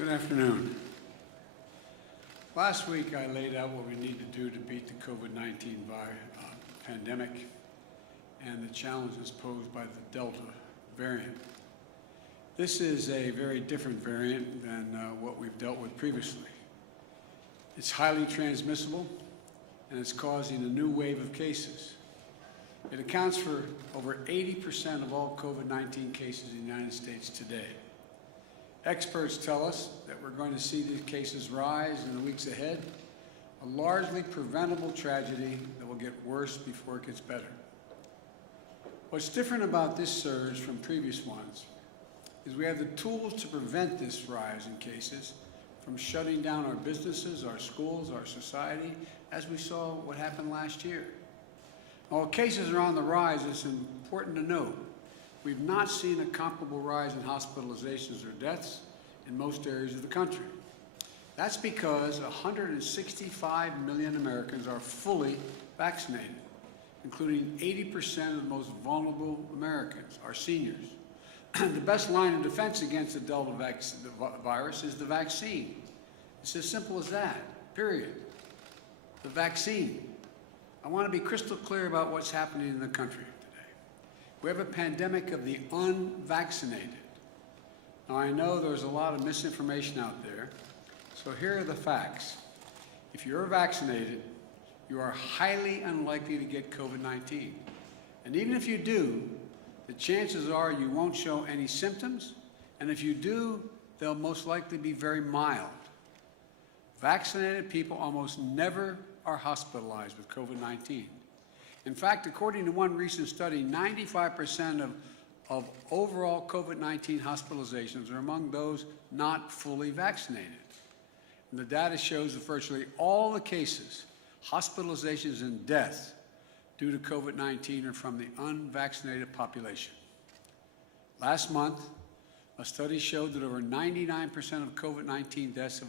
Good afternoon. Last week I laid out what we need to do to beat the COVID-19 pandemic and the challenges posed by the Delta variant. This is a very different variant than what we've dealt with previously. It's highly transmissible and it's causing a new wave of cases. It accounts for over 80% of all COVID-19 cases in the United States today. Experts tell us that we're going to see these cases rise in the weeks ahead, a largely preventable tragedy that will get worse before it gets better. What's different about this surge from previous ones is we have the tools to prevent this rise in cases from shutting down our businesses, our schools, our society, as we saw what happened last year. While cases are on the rise, it's important to note we've not seen a comparable rise in hospitalizations or deaths in most areas of the country. That's because 165 million Americans are fully vaccinated, including 80% of the most vulnerable Americans, our seniors. The best line of defense against the Delta virus is the vaccine. It's as simple as that, period. The vaccine. I want to be crystal clear about what's happening in the country. We have a pandemic of the unvaccinated. Now, I know there's a lot of misinformation out there, so here are the facts. If you're vaccinated, you are highly unlikely to get COVID-19. And even if you do, the chances are you won't show any symptoms, and if you do, they'll most likely be very mild. Vaccinated people almost never are hospitalized with COVID-19. In fact, according to one recent study, 95% of overall COVID-19 hospitalizations are among those not fully vaccinated. And the data shows that virtually all the cases, hospitalizations and deaths due to COVID-19 are from the unvaccinated population. Last month, a study showed that over 99% of COVID-19 deaths have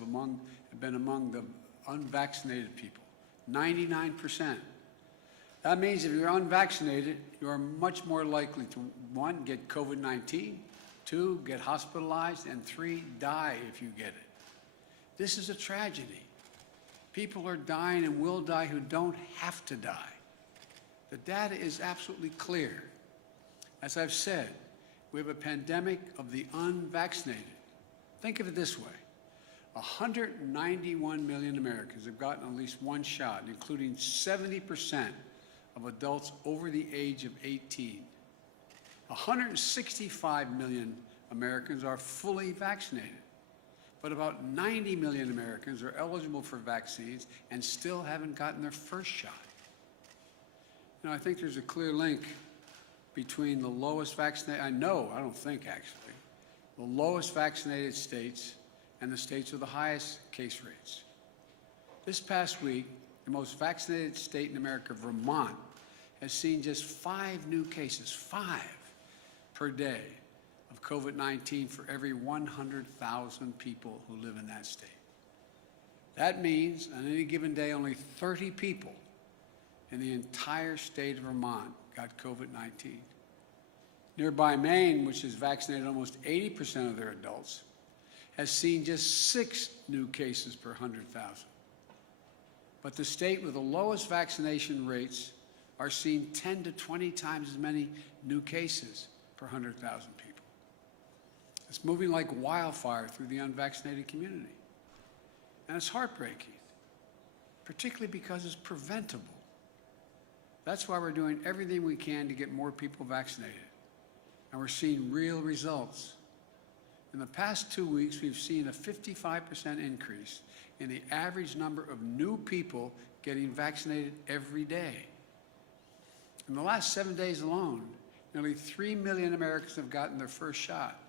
been among the unvaccinated people. 99%. That means if you're unvaccinated, you are much more likely to, 1, get COVID-19, 2, get hospitalized, and 3, die if you get it. This is a tragedy. People are dying and will die who don't have to die. The data is absolutely clear. As I've said, we have a pandemic of the unvaccinated. Think of it this way. 191 million Americans have gotten at least one shot, including 70% of adults over the age of 18. 165 million Americans are fully vaccinated, but about 90 million Americans are eligible for vaccines and still haven't gotten their first shot. I think there's a clear link between the lowest vaccinated, I don't think actually, the lowest vaccinated states and the states with the highest case rates. This past week, the most vaccinated state in America, Vermont, has seen just 5 new cases, 5 per day of COVID-19 for every 100,000 people who live in that state. That means on any given day, only 30 people in the entire state of Vermont got COVID-19. Nearby Maine, which has vaccinated almost 80% of their adults, has seen just 6 new cases per 100,000. But the state with the lowest vaccination rates are seeing 10 to 20 times as many new cases per 100,000 people. It's moving like wildfire through the unvaccinated community. And it's heartbreaking, particularly because it's preventable. That's why we're doing everything we can to get more people vaccinated. And we're seeing real results. In the past 2 weeks, we've seen a 55% increase in the average number of new people getting vaccinated every day. In the last 7 days alone, nearly 3 million Americans have gotten their first shot.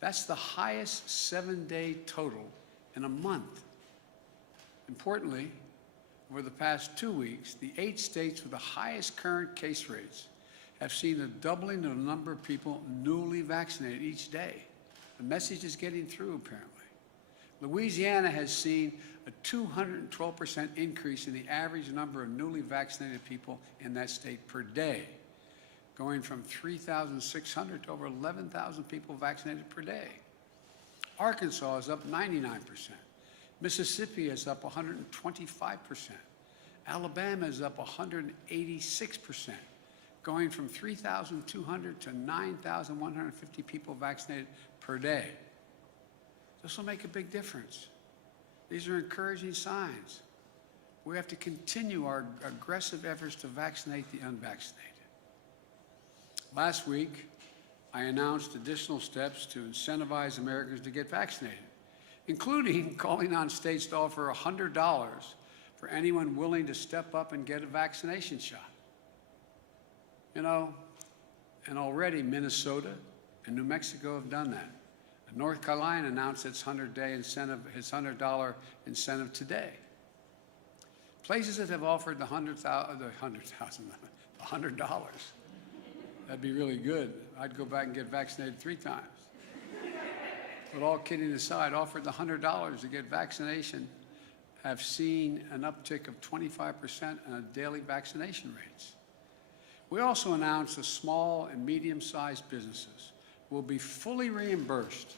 That's the highest 7-day total in a month. Importantly, over the past 2 weeks, the 8 states with the highest current case rates have seen a doubling of the number of people newly vaccinated each day. The message is getting through, apparently. Louisiana has seen a 212% increase in the average number of newly vaccinated people in that state per day, going from 3,600 to over 11,000 people vaccinated per day. Arkansas is up 99%. Mississippi is up 125%. Alabama is up 186%, going from 3,200 to 9,150 people vaccinated per day. This will make a big difference. These are encouraging signs. We have to continue our aggressive efforts to vaccinate the unvaccinated. Last week, I announced additional steps to incentivize Americans to get vaccinated, including calling on states to offer $100 for anyone willing to step up and get a vaccination shot. You know, and already Minnesota and New Mexico have done that. North Carolina announced its $100 incentive today. Places that have offered the $100, that'd be really good. I'd go back and get vaccinated 3 times. But all kidding aside, offered the $100 to get vaccination have seen an uptick of 25% in daily vaccination rates. We also announced that small and medium-sized businesses will be fully reimbursed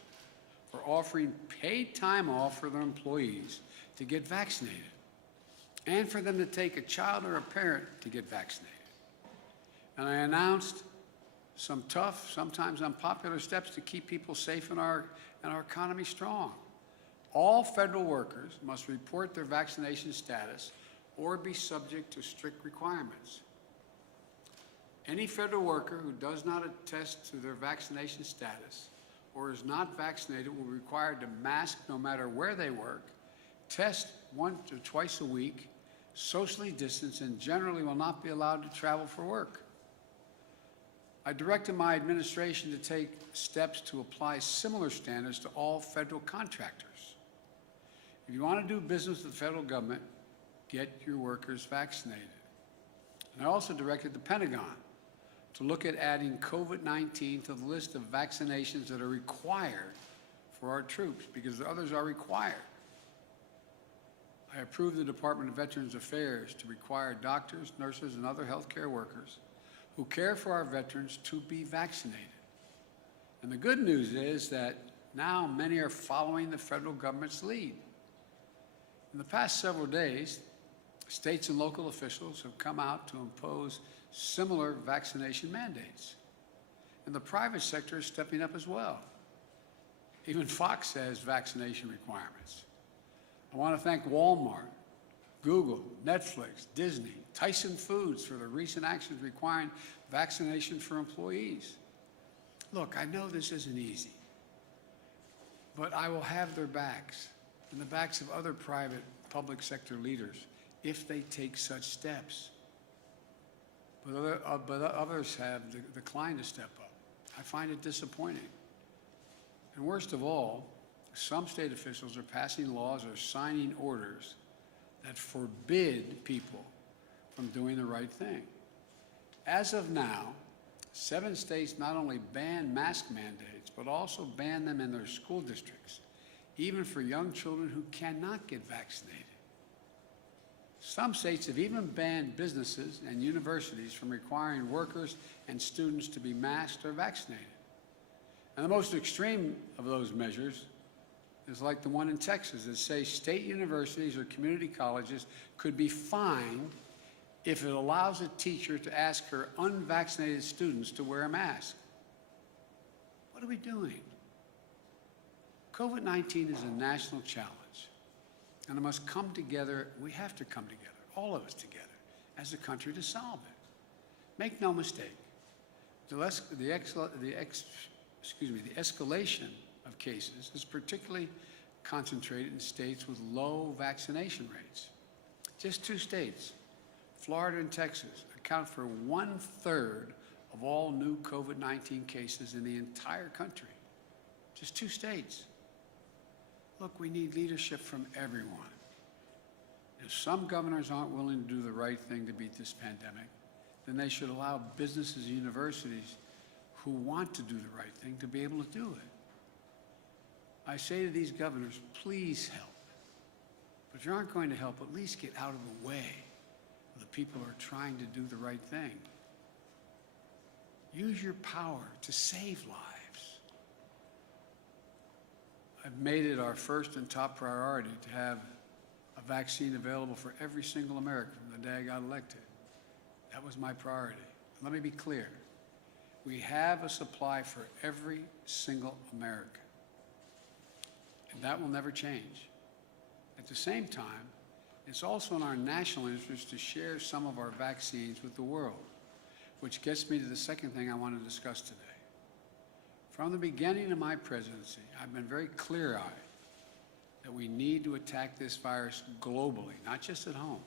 for offering paid time off for their employees to get vaccinated, and for them to take a child or a parent to get vaccinated. And I announced some tough, sometimes unpopular steps to keep people safe and our economy strong. All federal workers must report their vaccination status or be subject to strict requirements. Any federal worker who does not attest to their vaccination status or is not vaccinated will be required to mask no matter where they work, test once or twice a week, socially distance, and generally will not be allowed to travel for work. I directed my administration to take steps to apply similar standards to all federal contractors. If you want to do business with the federal government, get your workers vaccinated. And I also directed the Pentagon to look at adding COVID-19 to the list of vaccinations that are required for our troops, because the others are required. I approved the Department of Veterans Affairs to require doctors, nurses, and other healthcare workers who care for our veterans to be vaccinated. And the good news is that now many are following the federal government's lead. In the past several days, states and local officials have come out to impose similar vaccination mandates. And the private sector is stepping up as well. Even Fox has vaccination requirements. I want to thank Walmart, Google, Netflix, Disney, Tyson Foods for their recent actions requiring vaccination for employees. Look, I know this isn't easy, but I will have their backs and the backs of other private public sector leaders if they take such steps. But others have declined to step up. I find it disappointing. And worst of all, some state officials are passing laws or signing orders that forbid people from doing the right thing. As of now, 7 states not only ban mask mandates, but also ban them in their school districts, even for young children who cannot get vaccinated. Some states have even banned businesses and universities from requiring workers and students to be masked or vaccinated. And the most extreme of those measures is like the one in Texas that says state universities or community colleges could be fined if it allows a teacher to ask her unvaccinated students to wear a mask. What are we doing? COVID-19 is a national challenge, and it must come together. We have to come together, all of us together, as a country to solve it. Make no mistake, the escalation of cases is particularly concentrated in states with low vaccination rates. Just 2 states, Florida and Texas, account for 1/3 of all new COVID-19 cases in the entire country. Just 2 states. Look, we need leadership from everyone. If some governors aren't willing to do the right thing to beat this pandemic, then they should allow businesses and universities who want to do the right thing to be able to do it. I say to these governors, please help. But if you aren't going to help, at least get out of the way of the people who are trying to do the right thing. Use your power to save lives. I've made it our first and top priority to have a vaccine available for every single American from the day I got elected. That was my priority. Let me be clear. We have a supply for every single American, and that will never change. At the same time, it's also in our national interest to share some of our vaccines with the world, which gets me to the second thing I want to discuss today. From the beginning of my presidency, I've been very clear-eyed that we need to attack this virus globally, not just at home,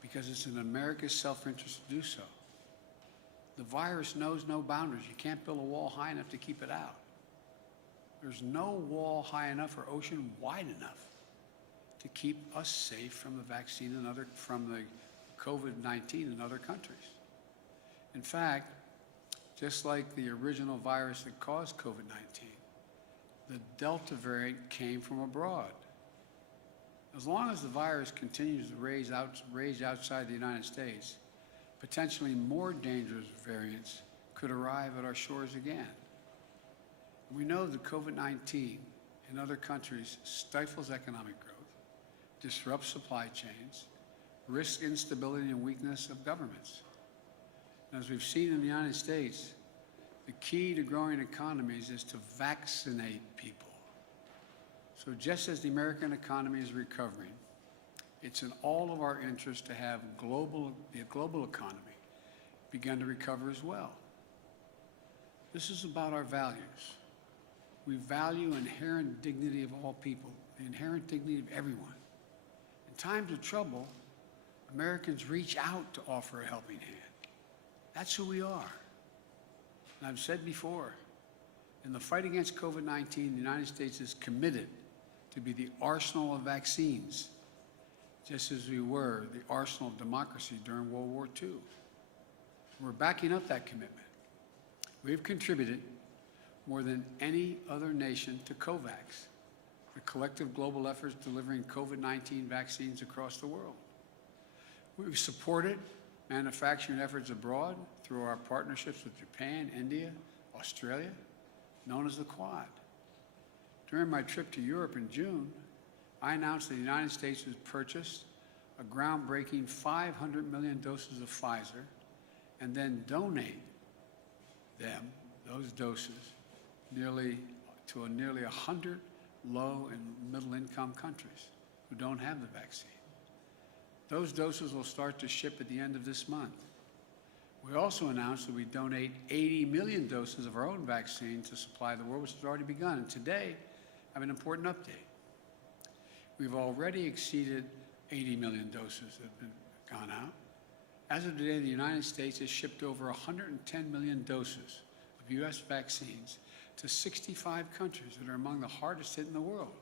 because it's in America's self-interest to do so. The virus knows no boundaries. You can't build a wall high enough to keep it out. There's no wall high enough or ocean wide enough to keep us safe from the vaccine and from the COVID-19 in other countries. In fact, just like the original virus that caused COVID-19, the Delta variant came from abroad. As long as the virus continues to rage outside the United States, potentially more dangerous variants could arrive at our shores again. We know that COVID-19 in other countries stifles economic growth, disrupts supply chains, risks instability and weakness of governments. And as we've seen in the United States, the key to growing economies is to vaccinate people. So just as the American economy is recovering, it's in all of our interest to have the global economy begin to recover as well. This is about our values. We value inherent dignity of all people, the inherent dignity of everyone. In times of trouble, Americans reach out to offer a helping hand. That's who we are. And I've said before, in the fight against COVID-19, the United States is committed to be the arsenal of vaccines, just as we were the arsenal of democracy during World War II. We're backing up that commitment. We've contributed more than any other nation to COVAX, the collective global efforts delivering COVID-19 vaccines across the world. We've supported manufacturing efforts abroad through our partnerships with Japan, India, Australia, known as the Quad. During my trip to Europe in June, I announced that the United States has purchased a groundbreaking 500 million doses of Pfizer and then donate those doses, to nearly 100 low and middle income countries who don't have the vaccine. Those doses will start to ship at the end of this month. We also announced that we donate 80 million doses of our own vaccine to supply the world, which has already begun. And today, I have an important update. We've already exceeded 80 million doses that have gone out. As of today, the United States has shipped over 110 million doses of U.S. vaccines to 65 countries that are among the hardest hit in the world.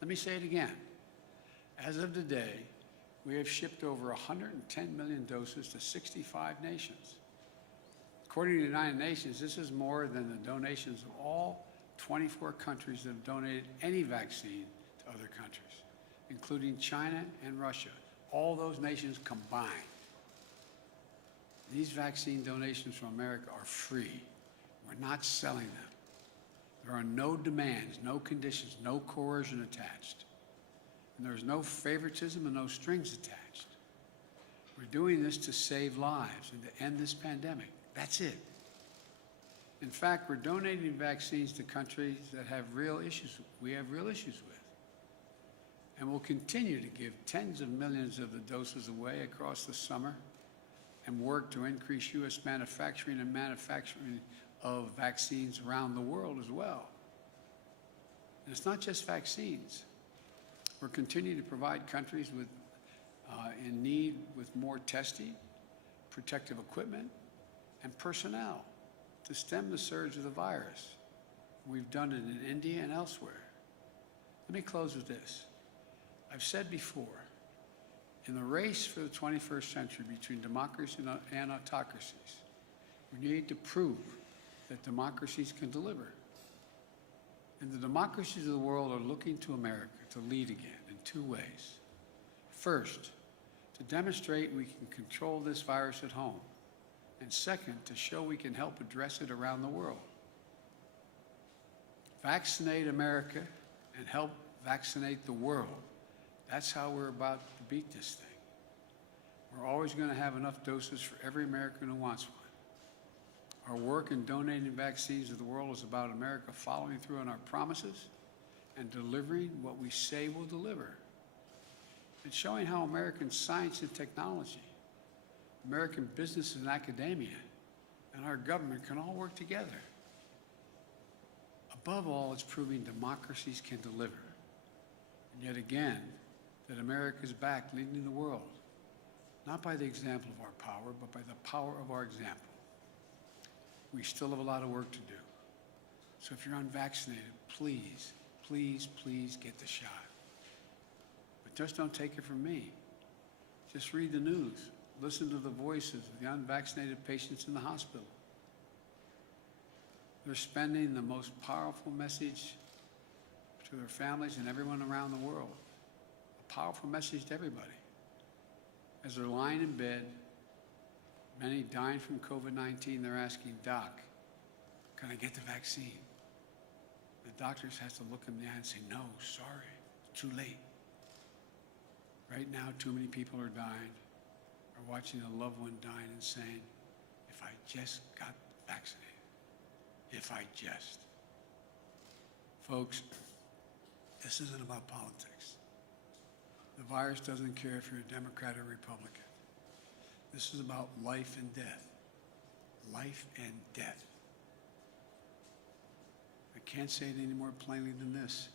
Let me say it again. As of today, we have shipped over 110 million doses to 65 nations. According to the United Nations, this is more than the donations of all 24 countries that have donated any vaccine to other countries, including China and Russia, all those nations combined. These vaccine donations from America are free. We're not selling them. There are no demands, no conditions, no coercion attached. And there's no favoritism and no strings attached. We're doing this to save lives and to end this pandemic. That's it. In fact, we're donating vaccines to countries that have real issues we have real issues with. And we'll continue to give tens of millions of the doses away across the summer and work to increase U.S. manufacturing and manufacturing of vaccines around the world as well. And it's not just vaccines. We're continuing to provide countries in need with more testing, protective equipment, and personnel to stem the surge of the virus. We've done it in India and elsewhere. Let me close with this. I've said before, in the race for the 21st century between democracy and autocracies, we need to prove that democracies can deliver. And the democracies of the world are looking to America to lead again in two ways. First, to demonstrate we can control this virus at home. And second, to show we can help address it around the world. Vaccinate America and help vaccinate the world. That's how we're about to beat this thing. We're always going to have enough doses for every American who wants one. Our work in donating vaccines to the world is about America following through on our promises and delivering what we say we'll deliver. It's showing how American science and technology, American business and academia, and our government can all work together. Above all, it's proving democracies can deliver. And yet again, that America is back leading the world, not by the example of our power, but by the power of our example. We still have a lot of work to do. So if you're unvaccinated, please, please, please get the shot. But just don't take it from me. Just read the news. Listen to the voices of the unvaccinated patients in the hospital. They're spending the most powerful message to their families and everyone around the world. A powerful message to everybody. As they're lying in bed, many dying from COVID-19, they're asking, Doc, can I get the vaccine? The doctors have to look them in the eye and say, no, sorry, it's too late. Right now, too many people are dying, are watching a loved one dying and saying, if I just got vaccinated. If I just. Folks, this isn't about politics. The virus doesn't care if you're a Democrat or Republican. This is about life and death. Life and death. I can't say it any more plainly than this.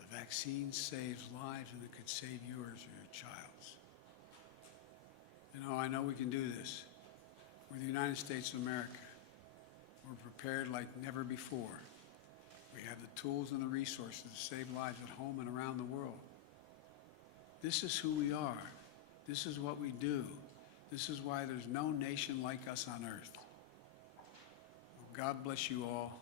The vaccine saves lives, and it could save yours or your child's. You know, I know we can do this. We're the United States of America. We're prepared like never before. We have the tools and the resources to save lives at home and around the world. This is who we are. This is what we do. This is why there's no nation like us on earth. Well, God bless you all,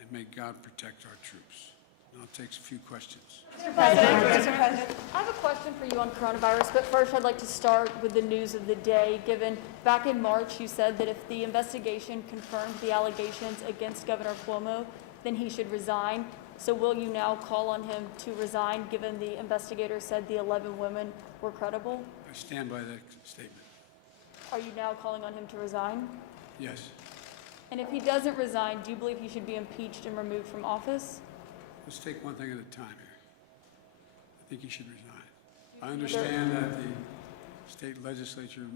and may God protect our troops. Now I'll take a few questions. Mr. President, I have a question for you on coronavirus, but first I'd like to start with the news of the day, given back in March you said that if the investigation confirmed the allegations against Governor Cuomo, then he should resign. So will you now call on him to resign, given the investigators said the 11 women were credible? I stand by that statement. Are you now calling on him to resign? Yes. And if he doesn't resign, do you believe he should be impeached and removed from office? Let's take one thing at a time here. I think he should resign. I understand that the state legislature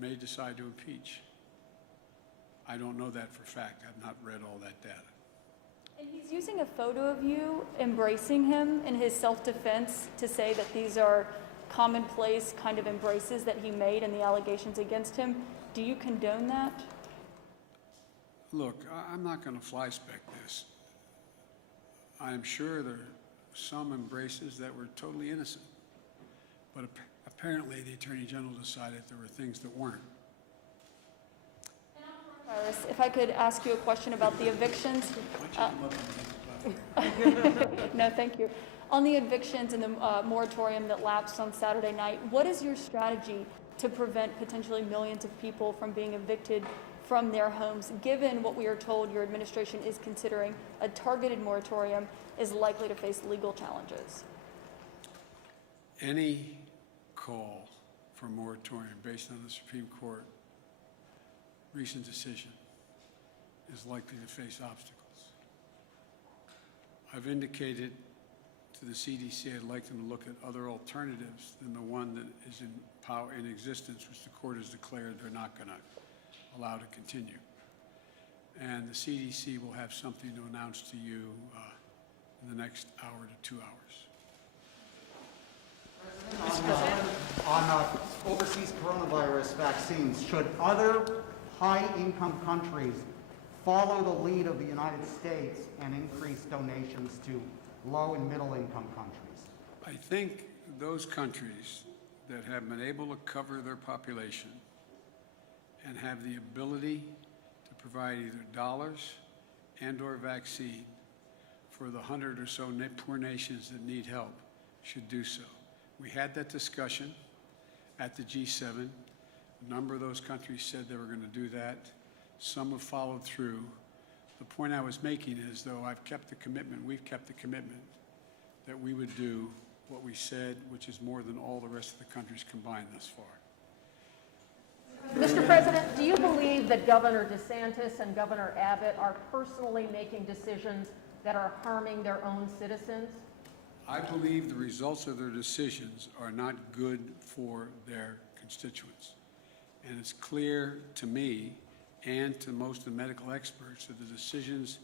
may decide to impeach. I don't know that for a fact. I've not read all that data. And he's using a photo of you embracing him in his self-defense to say that these are commonplace kind of embraces that he made and the allegations against him. Do you condone that? Look, I'm not going to fly-spec this. I'm sure there are some embraces that were totally innocent, but apparently the Attorney General decided there were things that weren't. If I could ask you a question about the evictions. No, thank you. On the evictions and the moratorium that lapsed on Saturday night, what is your strategy to prevent potentially millions of people from being evicted from their homes, given what we are told your administration is considering a targeted moratorium is likely to face legal challenges? Any call for moratorium based on the Supreme Court recent decision is likely to face obstacles. I've indicated to the CDC I'd like them to look at other alternatives than the one that is in existence, which the court has declared they're not going to allow to continue. And the CDC will have something to announce to you in the next hour to 2 hours. On overseas coronavirus vaccines, should other high-income countries follow the lead of the United States and increase donations to low and middle-income countries? I think those countries that have been able to cover their population and have the ability to provide either dollars and or vaccine for the 100 or so poor nations that need help should do so. We had that discussion at the G7. A number of those countries said they were going to do that. Some have followed through. The point I was making is, though, I've kept the commitment, we've kept the commitment that we would do what we said, which is more than all the rest of the countries combined thus far. Mr. President, do you believe that Governor Desantis and Governor Abbott are personally making decisions that are harming their own citizens? I believe the results of their decisions are not good for their constituents. And it's clear to me and to most of the medical experts that the decisions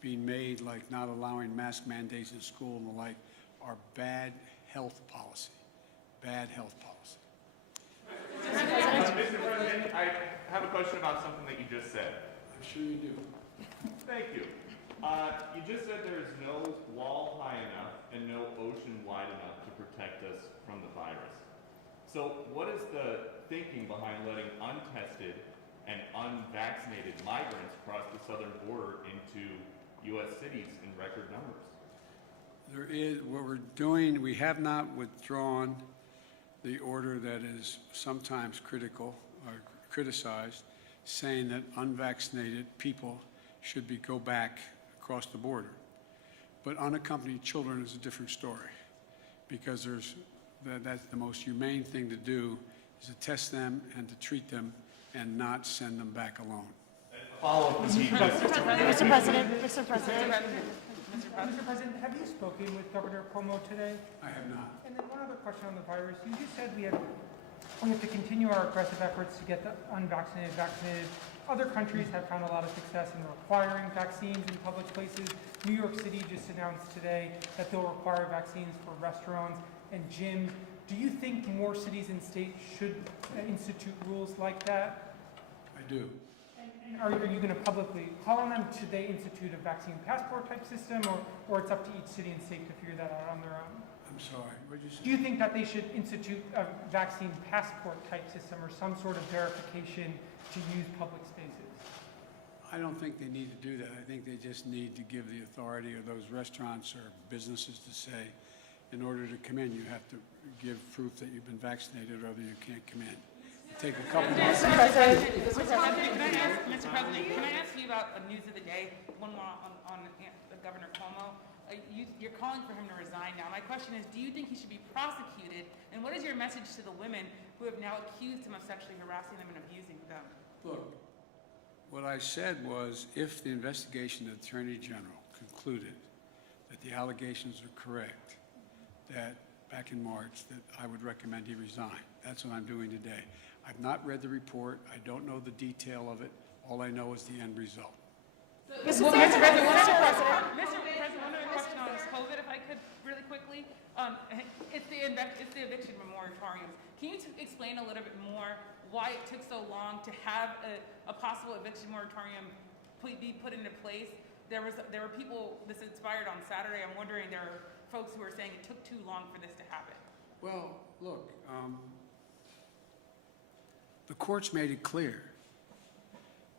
being made, like not allowing mask mandates in school and the like, are bad health policy. Bad health policy. Mr. President, I have a question about something that you just said. I'm sure you do. Thank you. You just said there is no wall high enough and no ocean wide enough to protect us from the virus. So what is the thinking behind letting untested and unvaccinated migrants cross the southern border into U.S. cities in record numbers? There is, what we're doing, we have not withdrawn the order that is sometimes critical or criticized, saying that unvaccinated people should go back across the border. But unaccompanied children is a different story, because that's the most humane thing to do, is to test them and to treat them and not send them back alone. Follow-up would be just Mr. President, Mr. President. Mr. President, have you spoken with Governor Cuomo today? I have not. And then one other question on the virus. You just said we have to continue our aggressive efforts to get the unvaccinated vaccinated. Other countries have found a lot of success in requiring vaccines in public places. New York City just announced today that they'll require vaccines for restaurants and gyms. Do you think more cities and states should institute rules like that? I do. And are you going to publicly call on them? Should they institute a vaccine passport type system, or it's up to each city and state to figure that out on their own? I'm sorry, what did you say? Do you think that they should institute a vaccine passport type system or some sort of verification to use public spaces? I don't think they need to do that. I think they just need to give the authority of those restaurants or businesses to say, in order to come in, you have to give proof that you've been vaccinated, or you can't come in. Take a couple months. Mr. President, can I ask you about the news of the day? One more on Governor Cuomo. You're calling for him to resign now. My question is, do you think he should be prosecuted? And what is your message to the women who have now accused him of sexually harassing them and abusing them? Look, what I said was, if the investigation of the Attorney General concluded that the allegations are correct, that back in March, that I would recommend he resign. That's what I'm doing today. I've not read the report. I don't know the detail of it. All I know is the end result. Mr. President, one other question on COVID, if I could, really quickly. It's the eviction moratoriums. Can you explain a little bit more why it took so long to have a possible eviction moratorium be put into place? There were people, this inspired on Saturday. I'm wondering, there are folks who are saying it took too long for this to happen. Well, look, the courts made it clear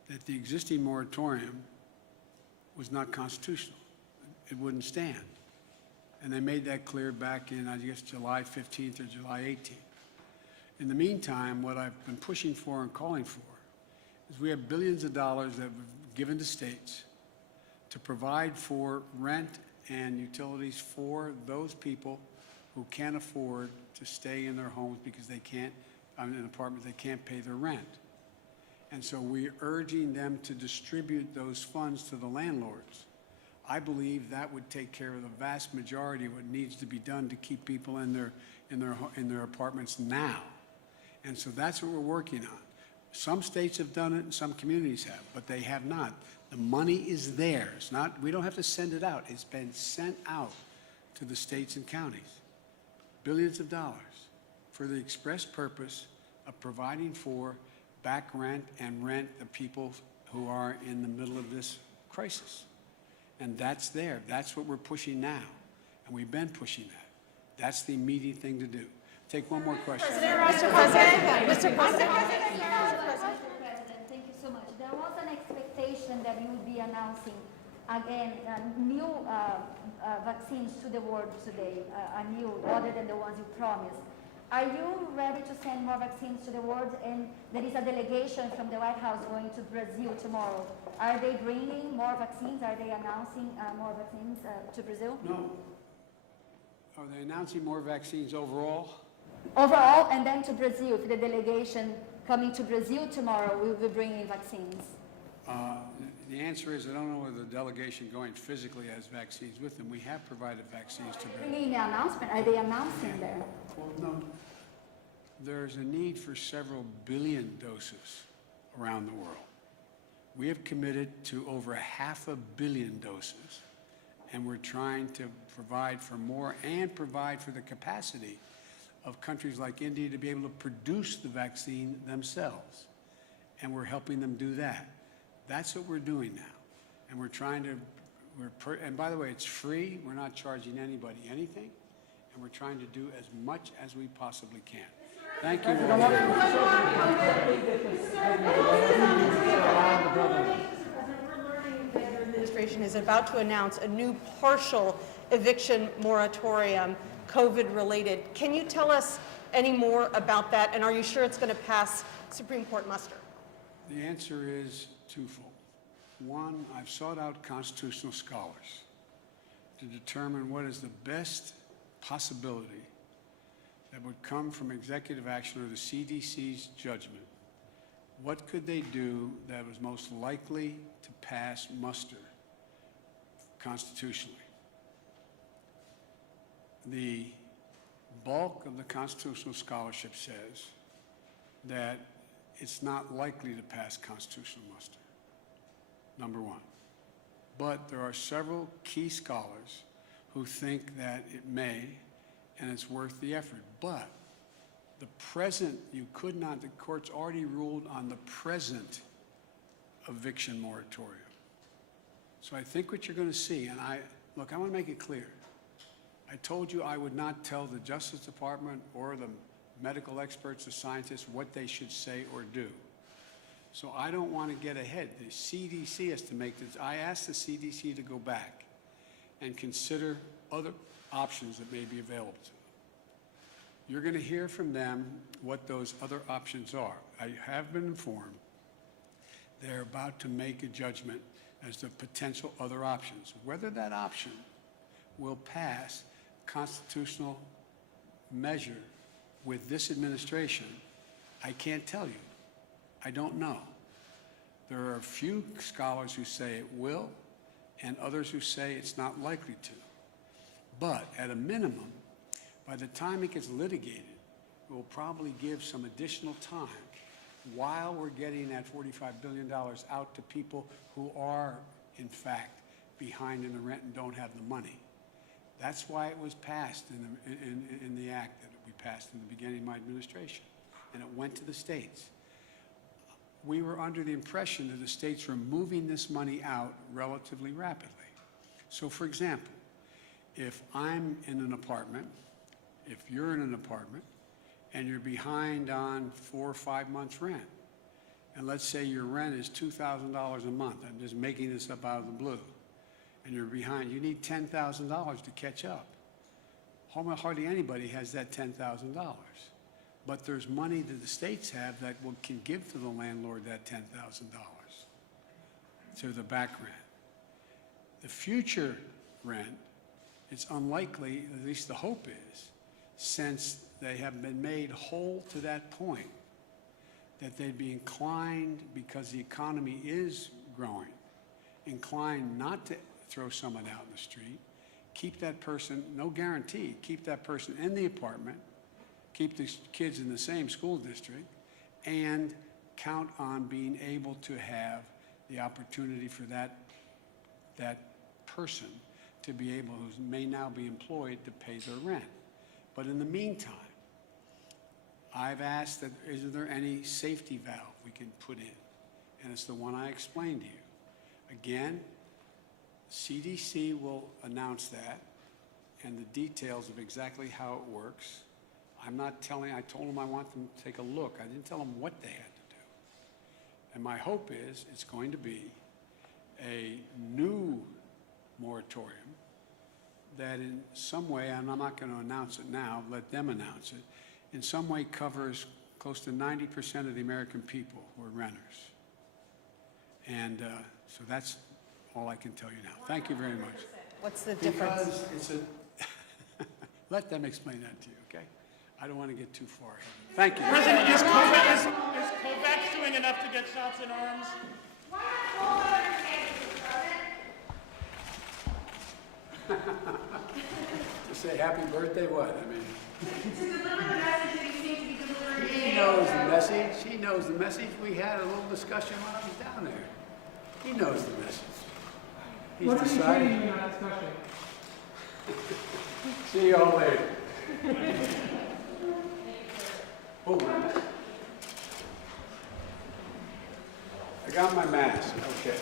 that the existing moratorium was not constitutional. It wouldn't stand. And they made that clear back in, I guess, July 15th or July 18th. In the meantime, what I've been pushing for and calling for is we have billions of dollars that we've given to states to provide for rent and utilities for those people who can't afford to stay in their homes because they can't, in an apartment, they can't pay their rent. And so we're urging them to distribute those funds to the landlords. I believe that would take care of the vast majority of what needs to be done to keep people in their apartments now. And so that's what we're working on. Some states have done it and some communities have, but they have not. The money is there. It's not, we don't have to send it out. It's been sent out to the states and counties. Billions of dollars for the express purpose of providing for back rent and rent the people who are in the middle of this crisis. And that's there. That's what we're pushing now. And we've been pushing that. That's the immediate thing to do. Take one more question. Mr. President, Mr. President, thank you so much. There was an expectation that you would be announcing again new vaccines to the world today, other than the ones you promised. Are you ready to send more vaccines to the world? And there is a delegation from the White House going to Brazil tomorrow. Are they bringing more vaccines? Are they announcing more vaccines to Brazil? No. Are they announcing more vaccines overall? Overall, and then to Brazil, if the delegation coming to Brazil tomorrow will be bringing vaccines. The answer is I don't know whether the delegation going physically has vaccines with them. We have provided vaccines to Brazil. Bringing the announcement, are they announcing there? Well, no. There's a need for several billion doses around the world. We have committed to over 500 million doses, and we're trying to provide for more and provide for the capacity of countries like India to be able to produce the vaccine themselves. And we're helping them do that. That's what we're doing now. And we're trying to, and by the way, it's free. We're not charging anybody anything. And we're trying to do as much as we possibly can. Thank you. Your administration is about to announce a new partial eviction moratorium, COVID-related. Can you tell us any more about that, and are you sure it's going to pass Supreme Court muster? The answer is twofold. One, I've sought out constitutional scholars to determine what is the best possibility that would come from executive action or the CDC's judgment. What could they do that was most likely to pass muster constitutionally? The bulk of the constitutional scholarship says that it's not likely to pass constitutional muster, number one. But there are several key scholars who think that it may, and it's worth the effort. But the present, you could not, the court's already ruled on the present eviction moratorium. So I think what you're going to see, and I want to make it clear. I told you I would not tell the Justice Department or the medical experts, the scientists, what they should say or do. So I don't want to get ahead. The CDC has to make this. I asked the CDC to go back and consider other options that may be available to them. You're going to hear from them what those other options are. I have been informed they're about to make a judgment as to potential other options. Whether that option will pass constitutional measure with this administration, I can't tell you. I don't know. There are a few scholars who say it will, and others who say it's not likely to. But at a minimum, by the time it gets litigated, it will probably give some additional time while we're getting that $45 billion out to people who are, in fact, behind in the rent and don't have the money. That's why it was passed in the act that we passed in the beginning of my administration, and it went to the states. We were under the impression that the states were moving this money out relatively rapidly. So, for example, if I'm in an apartment, if you're in an apartment, and you're behind on 4 or 5 months rent, and let's say your rent is $2,000 a month, I'm just making this up out of the blue, and you're behind, you need $10,000 to catch up. Hardly anybody has that $10,000. But there's money that the states have that can give to the landlord that $10,000 to the back rent. The future rent, it's unlikely, at least the hope is, since they have been made whole to that point, that they'd be inclined, because the economy is growing, inclined not to throw someone out in the street, keep that person, no guarantee, keep that person in the apartment, keep the kids in the same school district, and count on being able to have the opportunity for that person to be able, who may now be employed, to pay their rent. But in the meantime, I've asked that, is there any safety valve we can put in? And it's the one I explained to you. Again, CDC will announce that and the details of exactly how it works. I'm not telling, I told them I want them to take a look. I didn't tell them what they had to do. And my hope is it's going to be a new moratorium that in some way, and I'm not going to announce it now, let them announce it, in some way covers close to 90% of the American people who are renters. And so that's all I can tell you now. Thank you very much. What's the difference? Because it's a, let them explain that to you, okay? I don't want to get too far ahead. Thank you. President, is COVAX doing enough to get shots in arms? To say happy birthday, what? I mean. To deliver the message that you seem to be delivering. He knows the message. He knows the message. We had a little discussion when I was down there. He knows the message. He's What are you decided. saying in that discussion? See you all later. Oh, I got my mask. Okay.